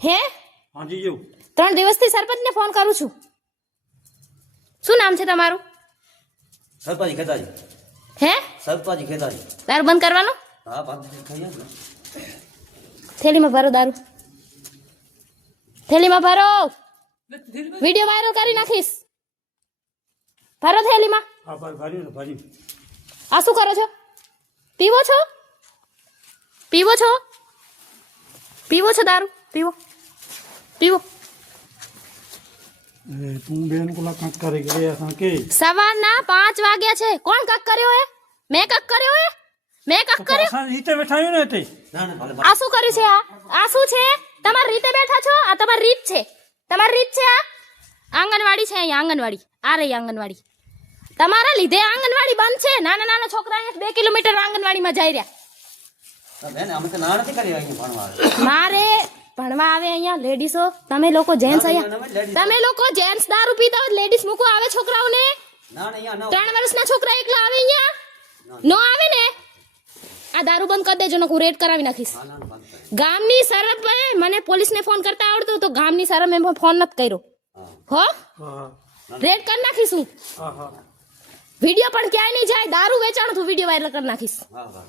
હે हाँ जी यो 3 દિવસથી સરપંચને ફોન કરું છું। શું નામ છે તમારું? સરપાજી ખેતાજી હે સરપાજી ખેતાજી દારૂ બંધ કરવાનો? હા પાંચ ખાઈ ને થેલીમાં ભરો દારૂ, થેલીમાં ભરો, વિડિયો વાયરલ કરી નાખીશ। ભરો થેલીમાં। हाँ भारी भारी આ શું કરો છો? પીવો છો? પીવો છો? પીવો છો દારૂ? પીવો પીવો। तू बेन को ला कट करे गए असा के સવારના 5 વાગ્યા છે। કોણ કક કર્યો હે? મેં કક કર્યો હે? મેં કક કર્યો? असा नीचे बैठायो ने ते ના ના ભલે આ શું કર્યું છે? આ શું છે? તમારી રીતે બેઠા છો? આ તમારી રીત છે? તમારી રીત છે? આ આંગણવાડી છે, અહીંયા આંગણવાડી। આ રહી આંગણવાડી। તમારા લીધે આંગણવાડી બંધ છે। નાના નાના છોકરા 2 કિલોમીટર આંગણવાડીમાં જઈ રહ્યા। બેન અમે તો ના નથી કરી અહીં ભણવા મારે ભણવા આવે અહીંયા લેડીસો। તમે લોકો જેન્ટ્સ અહીંયા, તમે લોકો જેન્ટ્સ દારૂ પીતા હોય લેડીસ મૂકો આવે છોકરાઓને। ના ના અહીંયા 3 વર્ષના છોકરા એકલા આવે અહીંયા? નો આવે ને? આ દારૂ બંધ કરી દેજો, નકુ રેડ કરાવી નાખીશ। ના ના બંધ કરી ગામની સરપંચ મને પોલીસને ફોન કરતા આવડતું તો ગામની સરપંચે ફોન નથી કર્યો હો, हां રેડ કરી નાખીશું। हां हां વિડિયો પણ ક્યાંય નહીં જાય। દારૂ વેચાણ તું વિડિયો વાયરલ કરી નાખીશ। હા હા